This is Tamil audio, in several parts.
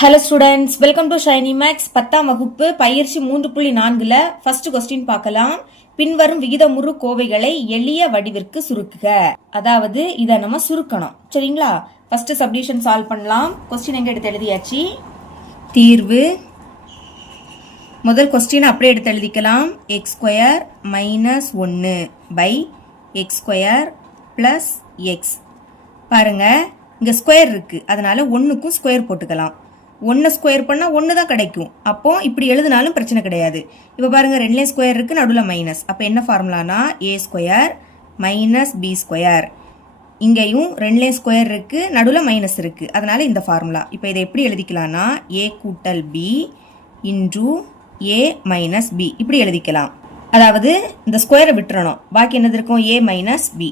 Hello students, welcome to Shiny Maths. 10ஆம் வகுப்பு பயிற்சி 3.4ல ஃபர்ஸ்ட் கொஸ்டின் பார்க்கலாம். பின்வரும் விகிதமுறு கோவைகளை எளிய வடிவிற்கு சுருக்குக. அதாவது இதை நம்ம சுருக்கணும், சரிங்களா? ஃபர்ஸ்ட் சப்டிவிஷன் சால்வ் பண்ணலாம். கொஸ்டின் எங்க எடுத்து எழுதியாச்சு, தீர்வு. முதல் கொஸ்டின் அப்படியே எடுத்து எழுதிக்கலாம். X square minus 1 by x square plus x. பாருங்க, இங்க ஸ்கொயர் இருக்கு, அதனால 1க்கும் ஸ்கொயர் போட்டுக்கலாம். 1 ஸ்கொயர் பண்ணால் 1 தான் கிடைக்கும். அப்போ இப்படி எழுதினாலும் பிரச்சனை கிடையாது. இப்போ பாருங்க, ரெண்டுலேயும் ஸ்கொயர் இருக்கு, நடுவில் மைனஸ். அப்போ என்ன ஃபார்முலானா ஏ ஸ்கொயர் மைனஸ் பி ஸ்கொயர். இங்கேயும் ரெண்டுலேயும் ஸ்கொயர் இருக்கு, நடுவில் மைனஸ் இருக்கு, அதனால இந்த ஃபார்முலா. இப்போ இதை எப்படி எழுதிக்கலாம்னா ஏ கூட்டல் B into A minus B இப்படி எழுதிக்கலாம். அதாவது இந்த ஸ்கொயரை விட்டுறணும், பாக்கி என்னது இருக்கும் ஏ மைனஸ் பி.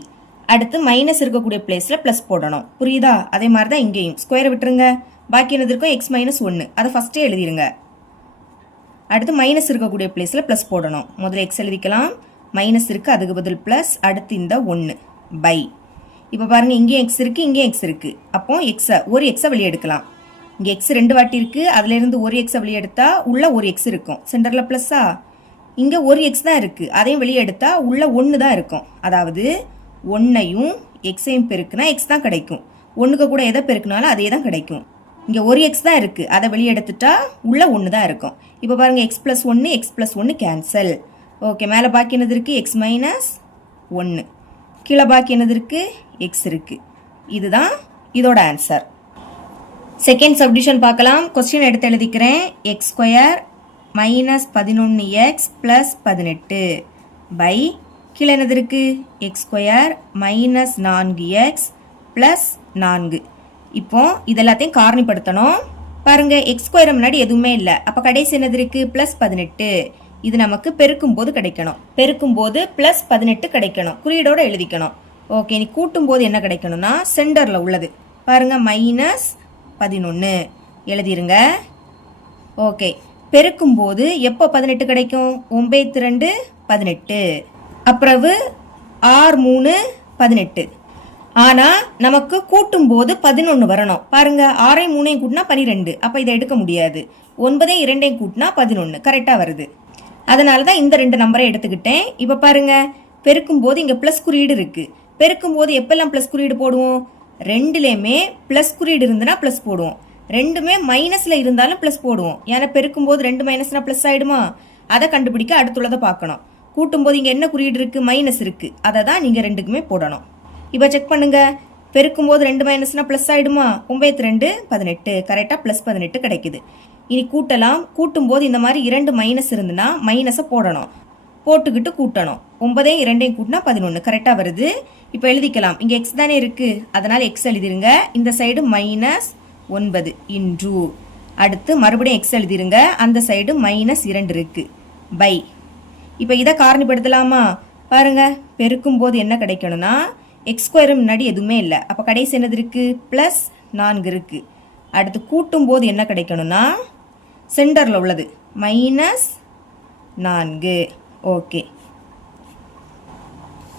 அடுத்து மைனஸ் இருக்கக்கூடிய பிளேஸில் ப்ளஸ் போடணும், புரியுதா? அதே மாதிரி தான் இங்கேயும் ஸ்கொயரை விட்டுருங்க, பாக்கி என்னது இருக்கும் எக்ஸ் மைனஸ் 1, அதை ஃபஸ்ட்டே எழுதிருங்க. அடுத்து மைனஸ் இருக்கக்கூடிய பிளேஸில் ப்ளஸ் போடணும். முதல்ல எக்ஸ் எழுதிக்கலாம், மைனஸ் இருக்குது அதுக்கு பதில் ப்ளஸ், அடுத்து இந்த 1 பை. இப்போ பாருங்கள், இங்கேயும் எக்ஸ் இருக்குது இங்கேயும் எக்ஸ் இருக்குது. அப்போ ஒரு எக்ஸை வெளியே எடுக்கலாம். இங்கே எக்ஸ் 2 வாட்டி இருக்குது, அதுலேருந்து ஒரு எக்ஸை வெளியே எடுத்தால் உள்ள ஒரு எக்ஸ் இருக்கும். சென்டரில் ப்ளஸ்ஸா, இங்கே ஒரு எக்ஸ் தான் இருக்குது, அதையும் வெளியே எடுத்தால் உள்ள 1 தான் இருக்கும். அதாவது 1ஐயும் எக்ஸையும் பெருக்குனா எக்ஸ் தான் கிடைக்கும். 1க்கு கூட எதை பெருக்குனாலும் அதே தான் கிடைக்கும். இங்கே ஒரு எக்ஸ் தான் இருக்குது, அதை வெளியே எடுத்துட்டா உள்ள 1 தான் இருக்கும். இப்போ பாருங்கள், X plus 1 X plus 1 cancel. Okay, மேலே பாக்கி என்னது இருக்குது எக்ஸ் மைனஸ் 1, கீழே பாக்கி என்னது இருக்குது எக்ஸ் இருக்குது. இதுதான் இதோட ஆன்சர். செகண்ட் சப்டிவிஷன் பார்க்கலாம். கொஸ்டின் எடுத்து எழுதிக்கிறேன். X square minus 11x plus 18 by கீழே என்னது இருக்குது X square minus 4x plus 4. இப்போ இதெல்லாத்தையும் காரணிப்படுத்தணும். பாருங்க, எக்ஸ் ஸ்கொயர் முன்னாடி எதுவுமே இல்லை, அப்போ கடைசி என்னது இருக்கு ப்ளஸ் 18. இது நமக்கு பெருக்கும் போது கிடைக்கணும். பெருக்கும் போது ப்ளஸ் 18 கிடைக்கணும், குறியீடோட எழுதிக்கணும். ஓகே, நீ கூட்டும் போது என்ன கிடைக்கணும்னா சென்டரில் உள்ளது பாருங்க மைனஸ் 11 எழுதிருங்க. ஓகே, பெருக்கும் போது எப்போ 18 கிடைக்கும் 9 18, அப்புறவு 6 3 18. ஆனால் நமக்கு கூட்டும் போது 11 வரணும். பாருங்க, 6 3 கூட்டினா 12, அப்போ இதை எடுக்க முடியாது. 9 2 கூட்டினா 11 கரெக்டாக வருது. அதனால தான் இந்த 2 நம்பரை எடுத்துக்கிட்டேன். இப்போ பாருங்க, பெருக்கும் போது இங்கே ப்ளஸ் குறியீடு இருக்கு. பெருக்கும் போது எப்பெல்லாம் ப்ளஸ் குறியீடு போடுவோம், ரெண்டுலேயுமே ப்ளஸ் குறியீடு இருந்துன்னா ப்ளஸ் போடுவோம், ரெண்டுமே மைனஸில் இருந்தாலும் ப்ளஸ் போடுவோம். ஏன்னா பெருக்கும் போது 2 மைனஸ்னா ப்ளஸ் ஆகிடுமா, அதை கண்டுபிடிக்க அடுத்துள்ளதை பார்க்கணும். கூட்டும் போது இங்கே என்ன குறியீடு இருக்குது மைனஸ் இருக்குது, அதை தான் நீங்கள் ரெண்டுக்குமே போடணும். இப்போ செக் பண்ணுங்க, பெருக்கும் போது 2 மைனஸ்னா ப்ளஸ் ஆகிடுமா, 9 18 கரெக்டாக ப்ளஸ் 18 கிடைக்குது. இனி கூட்டலாம். கூட்டும் போது இந்த மாதிரி 2 மைனஸ் இருந்துன்னா மைனஸை போடணும், போட்டுக்கிட்டு கூட்டணும். 9 2 கூட்டினா 11 கரெக்டாக வருது. இப்போ எழுதிக்கலாம், இங்கே எக்ஸ் தானே இருக்குது, அதனால் எக்ஸ் எழுதிருங்க. இந்த சைடு மைனஸ் 9 இன்ட்ரூ, அடுத்து மறுபடியும் எக்ஸ் எழுதிருங்க. அந்த சைடு மைனஸ் 2 இருக்குது பை. இப்போ இதை காரணிப்படுத்தலாமா? பாருங்க, பெருக்கும் போது என்ன கிடைக்கணும்னா எக்ஸ் ஸ்கொயர் முன்னாடி எதுவுமே இல்லை, அப்போ கடைசி என்னது இருக்குது ப்ளஸ் 4 இருக்குது. அடுத்து கூட்டும் போது என்ன கிடைக்கணும்னா சென்டரில் உள்ளது மைனஸ் 4. ஓகே,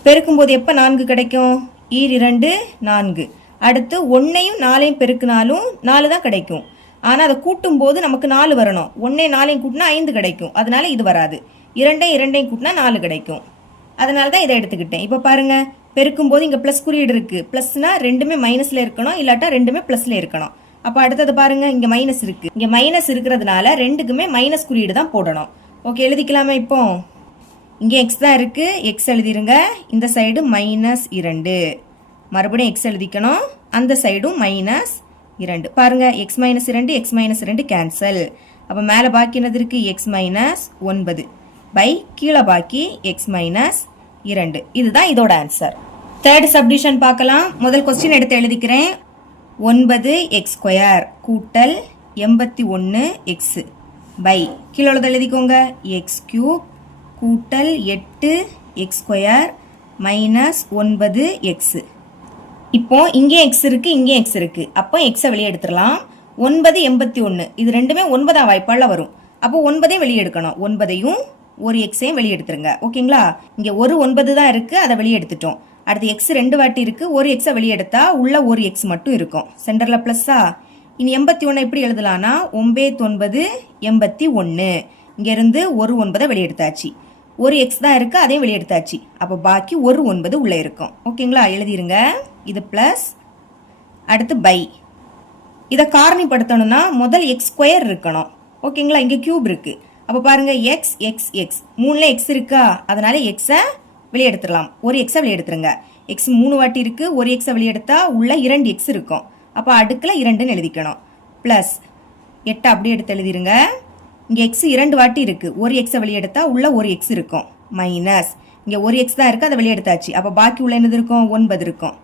பெருக்கும் போது எப்போ 4 கிடைக்கும் 2 4. அடுத்து 1ஐயும் 4ஐயும் பெருக்குனாலும் 4 தான் கிடைக்கும். ஆனால் அதை கூட்டும் போது நமக்கு 4 வரணும். 1 4ஐயும் கூட்டினா 5 கிடைக்கும், அதனால இது வராது. 2 2 கூட்டினா 4 கிடைக்கும், அதனால தான் இதை எடுத்துக்கிட்டேன். இப்போ பாருங்க, பெருக்கும் போது இங்கே ப்ளஸ் குறியீடு இருக்குது. ப்ளஸ்னா ரெண்டுமே மைனஸில் இருக்கணும், இல்லாட்டா ரெண்டுமே ப்ளஸில் இருக்கணும். அப்போ அடுத்தது பாருங்க, இங்கே மைனஸ் இருக்குது. இங்கே மைனஸ் இருக்கிறதுனால ரெண்டுக்குமே மைனஸ் குறியீடு தான் போடணும். ஓகே, எழுதிக்கலாமா? இப்போ இங்கே எக்ஸ் தான் இருக்குது, எக்ஸ் எழுதிருங்க. இந்த சைடு மைனஸ் 2, மறுபடியும் எக்ஸ் எழுதிக்கணும். அந்த சைடும் மைனஸ் 2. பாருங்க, X minus 2 X minus 2 cancel. அப்போ மேலே பாக்கி என்னது இருக்குது எக்ஸ் மைனஸ் 9 பை கீழே பாக்கி எக்ஸ் மைனஸ் 2. இதுதான் இதோட ஆன்சர். தேர்ட் சப்டிவிஷன் பார்க்கலாம். முதல் கொஸ்டின் எடுத்து எழுதிக்கிறேன். 9x ஸ்கொயர் கூட்டல் 81x பை கீழே உள்ளதை எழுதிக்கோங்க எக்ஸ் கியூப் கூட்டல் 8x ஸ்கொயர் மைனஸ் 9x. இப்போ இங்கே எக்ஸ் இருக்கு இங்கே எக்ஸ் இருக்கு, அப்போ எக்ஸை வெளியே எடுத்துடலாம். 9 81, இது ரெண்டுமே 9ஆம் வாய்ப்பாடில் வரும். அப்போ 9ஐயும் வெளியே எடுக்கணும். 9ஐயும் ஒரு எக்ஸையும் வெளியே எடுத்துருங்க. ஓகேங்களா? இங்கே ஒரு 9 தான் இருக்குது, அதை வெளியே எடுத்துட்டோம். அடுத்து எக்ஸ் 2 வாட்டி இருக்குது, ஒரு எக்ஸை வெளியே எடுத்தா உள்ள ஒரு எக்ஸ் மட்டும் இருக்கும். சென்டரில் ப்ளஸ்ஸா, இனி 81 எப்படி எழுதலாம்னா 9 81. இங்கேருந்து ஒரு 9 வெளியெடுத்தாச்சு. ஒரு எக்ஸ் தான் இருக்குது, அதையும் வெளியெடுத்தாச்சு. அப்போ பாக்கி ஒரு 9 உள்ளே இருக்கும். ஓகேங்களா, எழுதிருங்க. இது ப்ளஸ், அடுத்து பை. இதை காரணிப்படுத்தணும்னா முதல் எக்ஸ் ஸ்கொயர் இருக்கணும். ஓகேங்களா, இங்கே கியூப் இருக்குது. அப்போ பாருங்கள் எக்ஸ் எக்ஸ் எக்ஸ் 3ல் எக்ஸ் இருக்கா, அதனால எக்ஸை வெளியெடுத்துடலாம். ஒரு எக்ஸை வெளியெடுத்துருங்க. எக்ஸ் 3 வாட்டி இருக்குது, ஒரு எக்ஸை வெளியெடுத்தா உள்ள 2 எக்ஸ் இருக்கும். அப்போ அடுக்கில் 2ன்னு எழுதிக்கணும். ப்ளஸ் 8 அப்படியே எடுத்து எழுதிருங்க. இங்கே எக்ஸ் 2 வாட்டி இருக்குது, ஒரு எக்ஸை வெளியெடுத்தா உள்ள ஒரு எக்ஸ் இருக்கும். மைனஸ் இங்கே ஒரு எக்ஸ் தான் இருக்குது, அதை வெளியெடுத்தாச்சு. அப்போ பாக்கி உள்ள என்னது இருக்கும், 9 இருக்கும்.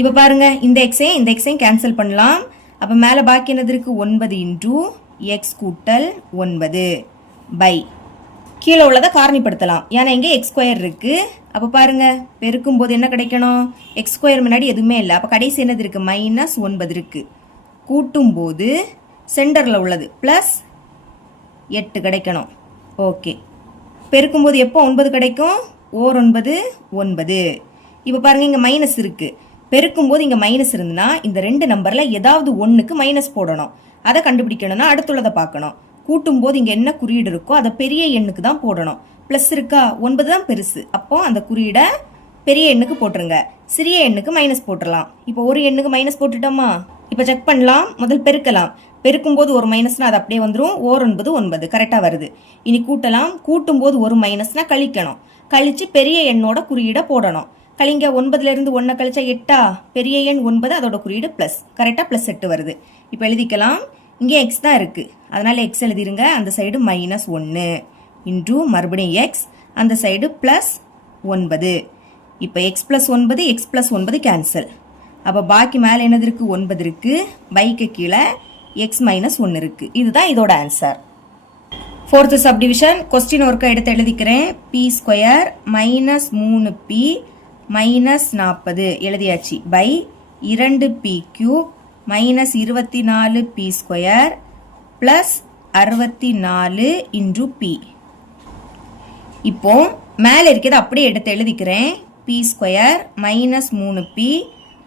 இப்போ பாருங்க, இந்த எக்ஸையும் கேன்சல் பண்ணலாம். அப்போ மேலே பாக்கி என்னது இருக்குது, 9 இன்டூ எக்ஸ் கூட்டல் 9 பை. கீழே உள்ளதை காரணிப்படுத்தலாம், ஏன்னா இங்கே எக்ஸ் ஸ்கொயர் இருக்குது. அப்போ பாருங்க, பெருக்கும் போது என்ன கிடைக்கணும், எக்ஸ் ஸ்கொயர் முன்னாடி எதுவுமே இல்லை. அப்போ கடைசி என்னது இருக்குது, -9 இருக்குது. கூட்டும் போது சென்டரில் உள்ளது ப்ளஸ் 8 கிடைக்கணும். ஓகே, பெருக்கும்போது எப்போ 9 கிடைக்கும், ஓர் 9 9. இப்போ பாருங்கள், இங்கே மைனஸ் இருக்குது. பெருக்கும்போது இங்கே மைனஸ் இருந்துன்னா இந்த 2 நம்பரில் ஏதாவது ஒன்றுக்கு மைனஸ் போடணும். அதை கண்டுபிடிக்கணும்னா அடுத்துள்ளதை பார்க்கணும். கூட்டும்போது இங்கே என்ன குறியீடு இருக்கோ அதை பெரிய எண்ணுக்கு தான் போடணும். ப்ளஸ் இருக்கா, 9 தான் பெருசு. அப்போ அந்த குறியீடை பெரிய எண்ணுக்கு போட்டுருங்க, சிறிய எண்ணுக்கு மைனஸ் போட்டுடலாம். இப்போ ஒரு எண்ணுக்கு மைனஸ் போட்டுட்டோமா, இப்போ செக் பண்ணலாம். முதல் பெருக்கலாம். பெருக்கும்போது ஒரு மைனஸ்னா அது அப்படியே வந்துடும். ஓர் 9 9 கரெக்டாக வருது. இனி கூட்டலாம். கூட்டும்போது ஒரு மைனஸ்னா கழிக்கணும். கழிச்சு பெரிய எண்ணோட குறியீடை போடணும். கழிங்க, 9லேருந்து 1 கழிச்சா 8. பெரிய எண் 9, அதோட குறியீடு ப்ளஸ். கரெக்டாக ப்ளஸ் 8 வருது. இப்போ எழுதிக்கலாம். இங்கே எக்ஸ் தான் இருக்குது, அதனால் எக்ஸ் எழுதிருங்க. அந்த சைடு -1 இன்டூ மறுபடியும் எக்ஸ், அந்த சைடு ப்ளஸ் 9. இப்போ X plus 9 X plus 9 cancel. அப்போ பாக்கி மேலே என்னது இருக்குது, 9 இருக்குது. பைக்கு கீழே எக்ஸ் -1 இருக்குது. இதுதான் இதோட ஆன்சர். 4th சப்டிவிஷன் கொஸ்டின் ஒர்க்கை எடுத்து எழுதிக்கிறேன். p² -3p -40 எழுதியாச்சு. By 2p³ -24p² plus 64 into p. இப்போ மேலே இருக்கிறது அப்படியே எடுத்து எழுதிக்கிறேன். p² -3p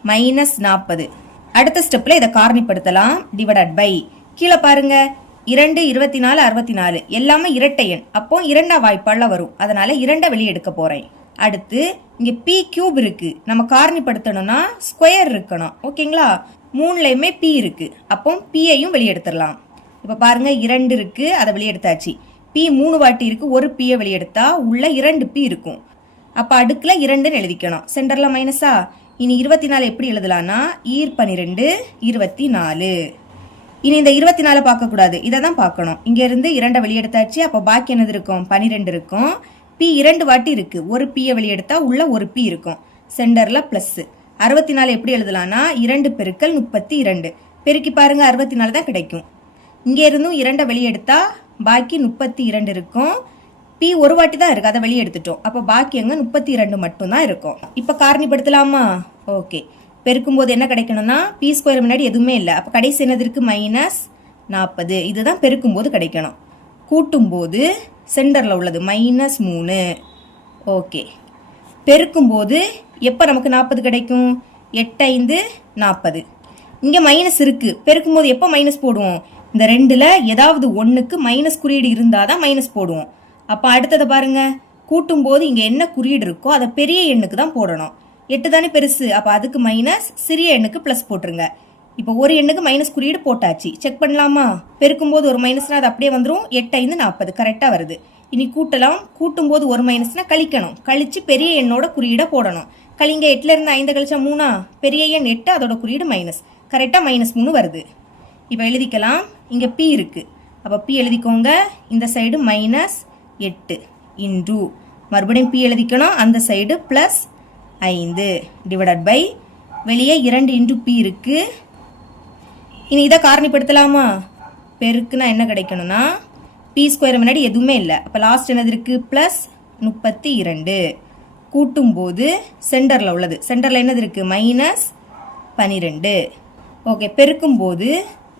-40. அடுத்த ஸ்டெப்பில் இதை காரணிப்படுத்தலாம். டிவைடட் பை, கீழே பாருங்க 2 24 64 எல்லாமே இரட்டை எண். அப்போ 2ஆம் வாய்ப்பாடில் வரும், அதனால 2 வெளியே எடுக்க போகிறேன். அடுத்து இங்கே p³ இருக்கு, நம்ம காரணிப்படுத்தணும்னா ஸ்கொயர் இருக்கணும். ஓகேங்களா, 3லையுமே p இருக்கு, அப்போ p-ஐயும் வெளியெடுத்துடலாம். இப்போ பாருங்க 2 இருக்கு, அதை வெளியெடுத்தாச்சு. p 3 வாட்டி இருக்கு, ஒரு p-யை வெளியெடுத்தா உள்ள 2p இருக்கும். அப்போ அடுக்கில் 2ன்னு எழுதிக்கணும். சென்டரில் மைனஸா. இனி 24 எப்படி எழுதலாம்னா ஈர் 12 24. இனி இந்த 24 பார்க்கக்கூடாது, இதை தான் பார்க்கணும். இங்கேருந்து 2 வெளியெடுத்தாச்சு. அப்போ பாக்கி என்னது இருக்கும், 12 இருக்கும். p 2 வாட்டி இருக்கு, ஒரு p-யை வெளியெடுத்தா உள்ள ஒரு p இருக்கும். சென்டரில் ப்ளஸ். 64 எப்படி எழுதலாம்னா 2 பெருக்கல் 32. பெருக்கி பாருங்க, 64 தான் கிடைக்கும். இங்கே இருந்தும் 2 வெளியெடுத்தா பாக்கி 32 இருக்கும். p ஒரு வாட்டி தான் இருக்குது, அதை வெளியெடுத்துட்டோம். அப்போ பாக்கி எங்க 32 மட்டும்தான் இருக்கும். இப்போ காரணிப்படுத்தலாமா. ஓகே, பெருக்கும்போது என்ன கிடைக்கணும்னா p² முன்னாடி எதுவுமே இல்லை. அப்போ கடைசி என்னது இருக்குது, -40. இதுதான் பெருக்கும்போது கிடைக்கணும். கூட்டும்போது சென்டரில் உள்ளது -3. ஓகே, பெருக்கும்போது எப்போ நமக்கு 40 கிடைக்கும், 8 5 40. இங்கே மைனஸ் இருக்குது, பெருக்கும்போது எப்போ மைனஸ் போடுவோம், இந்த 2ல் ஏதாவது ஒன்றுக்கு மைனஸ் குறியீடு இருந்தால் தான் மைனஸ் போடுவோம். அப்போ அடுத்ததை பாருங்க, கூட்டும்போது இங்கே என்ன குறியீடு இருக்கோ அதை பெரிய எண்ணுக்கு தான் போடணும். 8 தானே பெருசு, அப்போ அதுக்கு மைனஸ், சிறிய எண்ணுக்கு ப்ளஸ் போட்டுருங்க. இப்போ ஒரு எண்ணுக்கு மைனஸ் குறியீடு போட்டாச்சு. செக் பண்ணலாமா. பெருக்கும்போது ஒரு மைனஸ்னா அது அப்படியே வந்துடும். 8 5 40 கரெக்டாக வருது. இனி கூட்டலாம். கூட்டும்போது ஒரு மைனஸ்னா கழிக்கணும். கழிச்சு பெரிய எண்ணோட குறியீடை போடணும். கழிங்க, 8லேருந்து 5 கழிச்சா 3. பெரிய எண் 8, அதோட குறியீடு மைனஸ். கரெக்டாக -3 வருது. இப்போ எழுதிக்கலாம். இங்கே p இருக்குது, அப்போ p எழுதிக்கோங்க. இந்த சைடு -8 இன்டூ மறுபடியும் p எழுதிக்கணும். அந்த சைடு ப்ளஸ் 5 டிவைடட் பை, வெளியே 2 இன்டூ p இருக்குது. இனி இதை காரணிப்படுத்தலாமா. பெருக்குனா என்ன கிடைக்கணும்னா p² முன்னாடி எதுவுமே இல்லை. அப்போ லாஸ்ட் என்னது இருக்குது, ப்ளஸ் 32. கூட்டும்போது சென்டரில் உள்ளது, சென்டரில் என்னது இருக்குது, -12. ஓகே, பெருக்கும்போது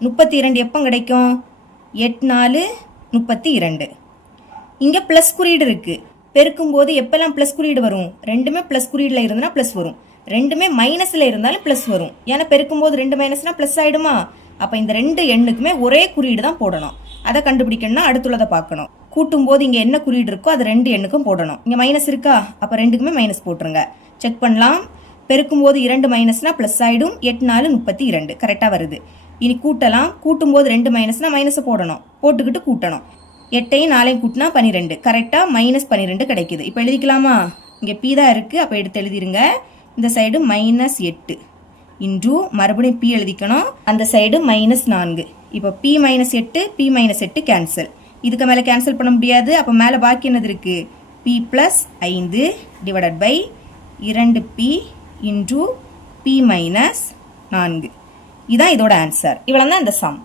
32 எப்போ கிடைக்கும், 8 4 32. இங்கே ப்ளஸ் குறியீடு இருக்குது. பெருக்கும்போது எப்பெல்லாம் ப்ளஸ் குறியீடு வரும், ரெண்டுமே ப்ளஸ் குறியீடில் இருந்தனா ப்ளஸ் வரும், ரெண்டுமே மைனஸில் இருந்தாலும் ப்ளஸ் வரும். ஏன்னா பெருக்கும்போது 2 மைனஸ்னால் ப்ளஸ் ஆகிடுமா. அப்போ இந்த ரெண்டு எண்ணுக்குமே ஒரே குறியீடு தான் போடணும். அதை கண்டுபிடிக்கணும்னா அடுத்துள்ளதை பார்க்கணும். கூட்டும்போது இங்கே என்ன குறியீடு இருக்கோ அது ரெண்டு எண்ணுக்கும் போடணும். இங்கே மைனஸ் இருக்கா, அப்போ ரெண்டுக்குமே மைனஸ் போட்டுருங்க. செக் பண்ணலாம். பெருக்கும்போது 2 மைனஸ்னா ப்ளஸ் ஆகிடும். 8 4 32 கரெக்டாக வருது. இனி கூட்டலாம். கூட்டும்போது 2 மைனஸ்னா மைனஸை போடணும், போட்டுக்கிட்டு கூட்டணும். 8ஐயும் 4ஐயும் கூட்டினா 12 கரெக்டாக -12 கிடைக்குது. இப்போ எழுதிக்கலாமா? இங்கே பி தான் இருக்குது, அப்போ எடுத்து எழுதிருங்க. இந்த சைடு -8 இன்டூ மறுபடியும் பி எழுதிக்கணும், அந்த சைடு -4. இப்போ பி -8 பி -8 கேன்சல். இதுக்கு மேலே கேன்சல் பண்ண முடியாது. அப்போ மேலே பாக்கி என்னது இருக்குது? P + 5 divided by 2p into p - 4. இதான் இதோட ஆன்சர். இவ்வளோ தான் இந்த சம்.